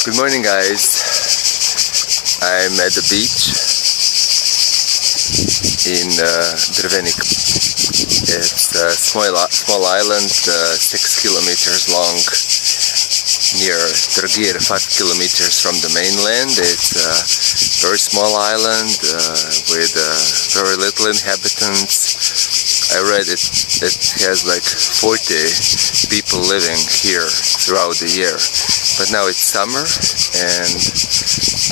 Good morning, guys. I'm at the beach in Drvenik. It's a small island, 6 kilometers long, near Trogir, 5 kilometers from the mainland. It's a very small island with very little inhabitants. I read it has like 40 people living here throughout the year. But now it's summer and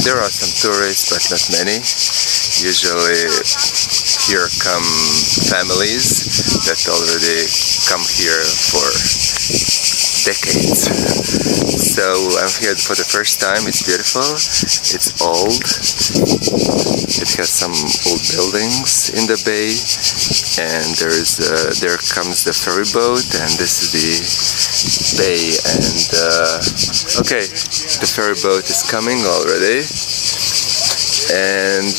there are some tourists, but not many. Usually here come families that already come here for decades. So I'm here for the first time. It's beautiful. It's old. It has some old buildings in the bay, and there comes the ferry boat, and this is the bay. And okay, the ferry boat is coming already, and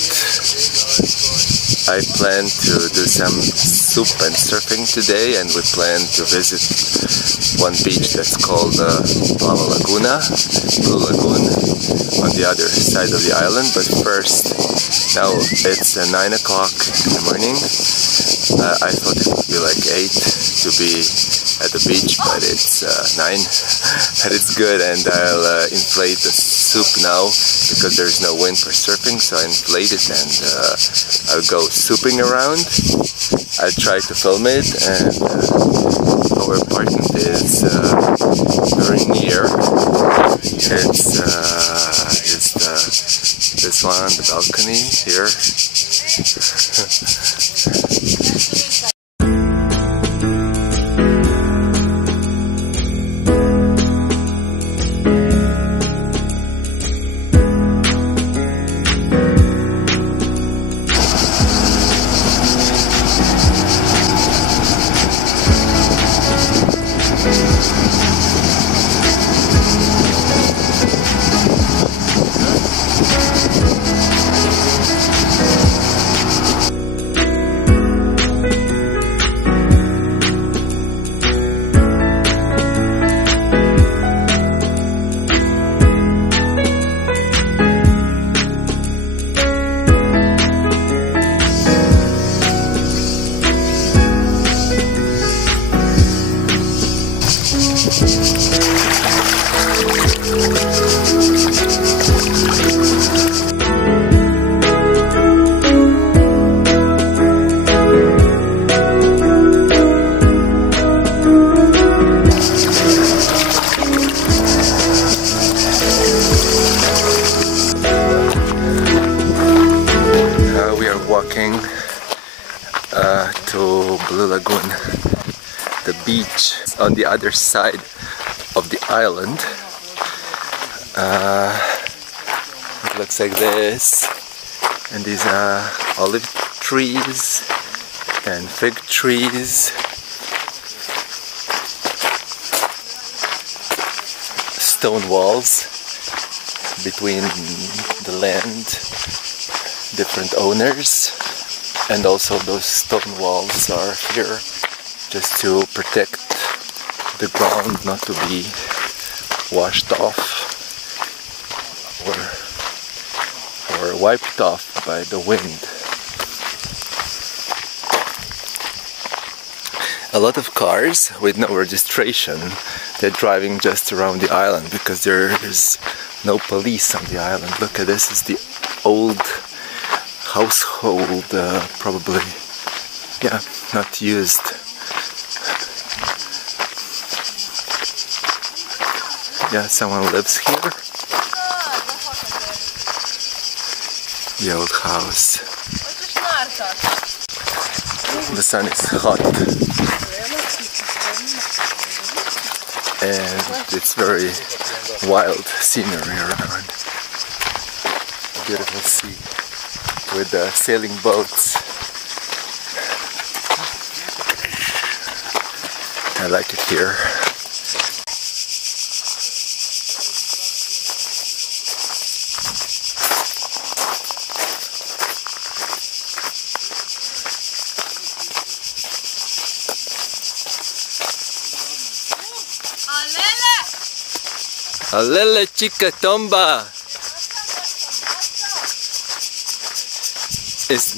I plan to do some soup and surfing today, and we plan to visit one beach that's called Blue Lagoon on the other side of the island. But first, now it's 9 o'clock in the morning. I thought it would be like 8 to be at the beach, but it's 9 and it's good. And I'll inflate the soup now because there's no wind for surfing, so I inflate it and I'll go souping around. I'll try to film it, and our apartment is very near. It's just this one, the balcony here. To Blue Lagoon, the beach on the other side of the island. It looks like this, and these are olive trees and fig trees, stone walls between the land, different owners. And also those stone walls are here just to protect the ground not to be washed off or wiped off by the wind. A lot of cars with no registration, they're driving just around the island because there is no police on the island. Look at this, is the old household, probably, yeah, not used. Yeah, someone lives here. The old house. The sun is hot and it's very wild scenery around. A beautiful sea with sailing boats. I like it here. Alele chica tomba.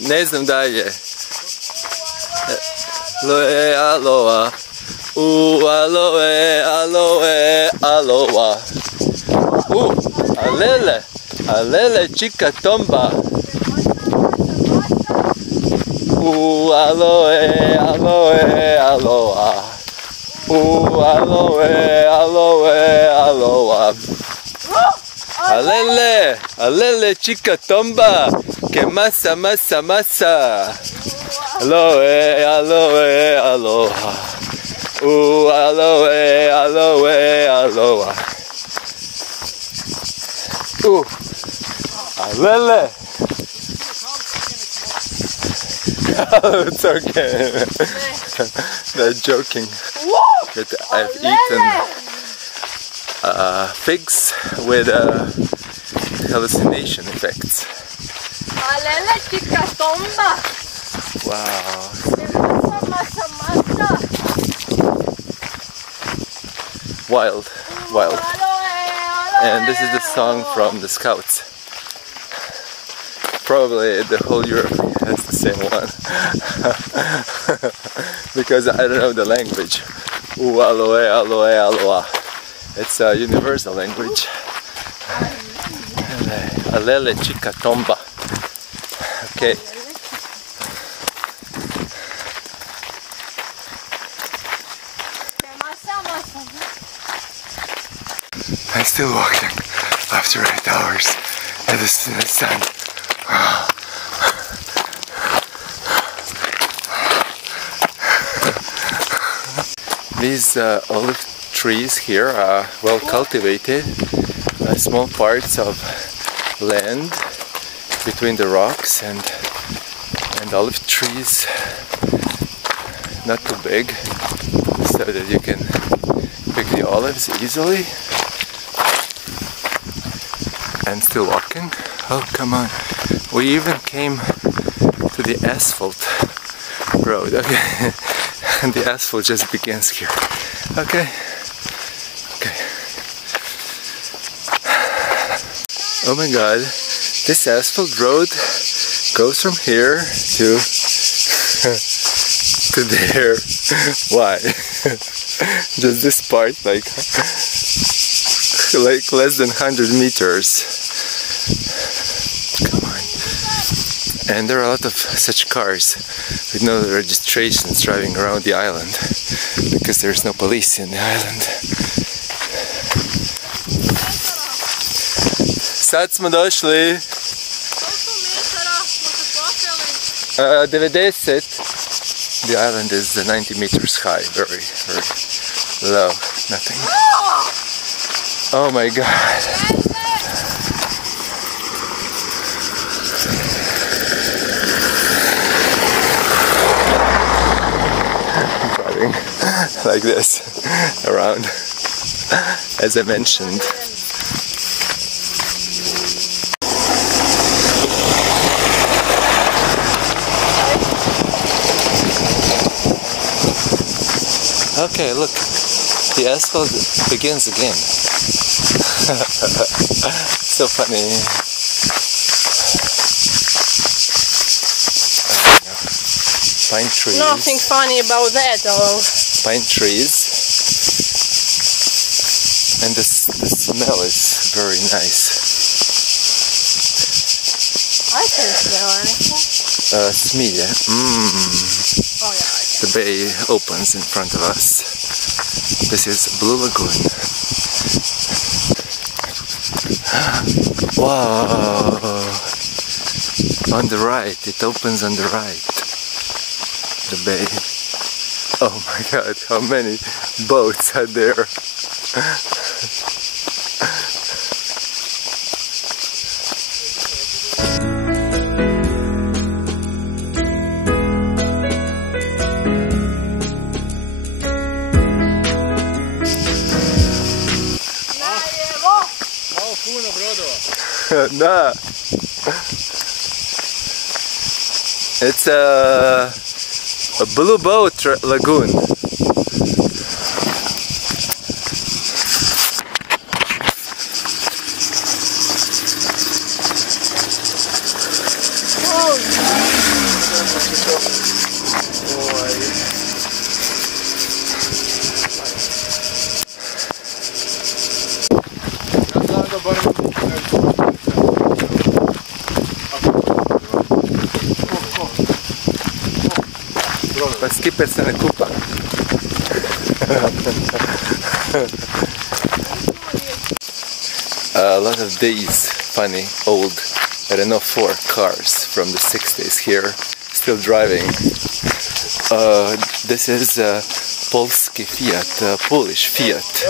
Ne znam dalje. Aloe, aloa. Aloe, aloe, aloa. Alele. Alele chica tomba. Aloe, aloe, aloa. Aloe, aloe, aloa. Alele, alele chica tomba. Que masa, masa, masa. Aloe, aloe, aloha. Aloe, aloe, aloha. Alele. Oh, it's okay. They're joking. But I've eaten figs with hallucination effects. Wow. Wild, wild. And this is the song from the Scouts. Probably the whole Europe has the same one. Because I don't know the language. Aloe, aloe, aloha. It's a universal language. Alele chica tomba. Okay. I'm still walking after 8 hours in the sun. These olive trees here are well cultivated, small parts of land between the rocks, and olive trees not too big so that you can pick the olives easily. And still walking. Oh, come on. We even came to the asphalt road. Okay. And the asphalt just begins here. Okay. Okay. Oh my god. This asphalt road goes from here to to there. Why? Just this part, like less than 100 meters. Come on. And there are a lot of such cars with no registrations driving around the island because there's no police in the island. Sad smo došli. 90. The island is 90 meters high, very, very low. Nothing. Oh my god. Driving like this around, as I mentioned. Okay, look, the asphalt begins again. So funny. Pine trees. Nothing funny about that though. Pine trees. And the smell is very nice. I can smell anything. Smilje. Oh yeah. The bay opens in front of us. This is Blue Lagoon. Wow! On the right, it opens on the right. The bay. Oh my god, how many boats are there? Nah. It's a blue boat lagoon. skipper se ne kupa. A lot of these funny old Renault 4 cars from the 60s here, still driving. This is Polski Fiat, Polish Fiat.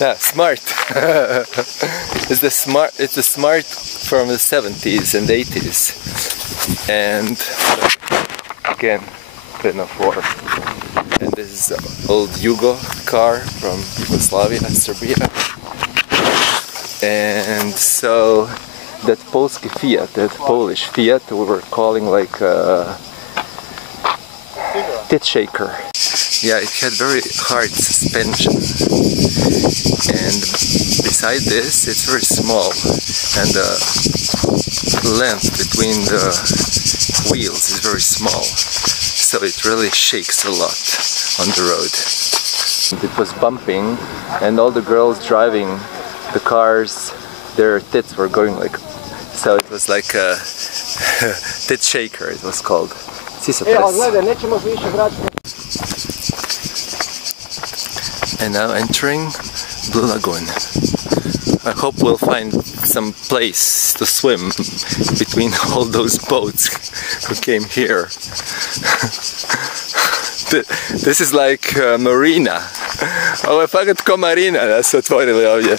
Yeah, smart. It's a smart from the 70s and 80s. And again, Renault 4. And this is an old Yugo car from Yugoslavia, Serbia. And so that Polski Fiat, that Polish Fiat, we were calling like a tit shaker. Yeah, it had very hard suspension. And beside this, it's very small. And the length between the wheels is very small. So it really shakes a lot on the road. And it was bumping, and all the girls driving the cars, their tits were going like, so it was like a tit shaker, it was called. And now entering Blue Lagoon. I hope we'll find some place to swim between all those boats who came here. This is like a marina. Ovo je fakat ko marina da su otvorili ovdje.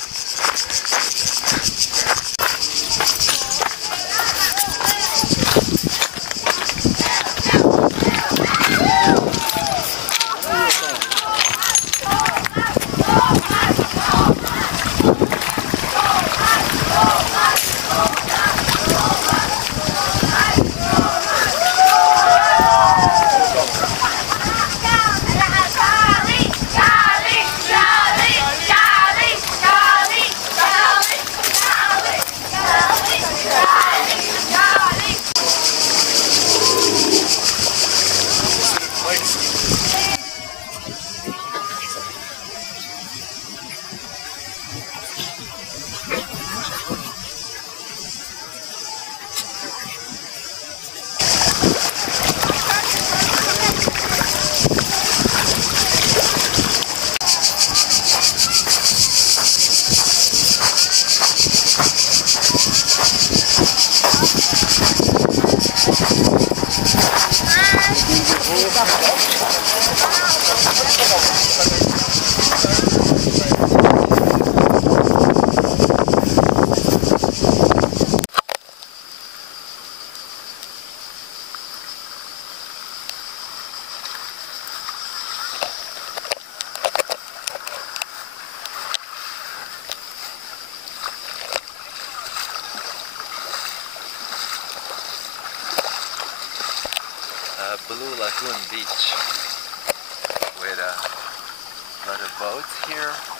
Blue Lagoon beach with a lot of boats here.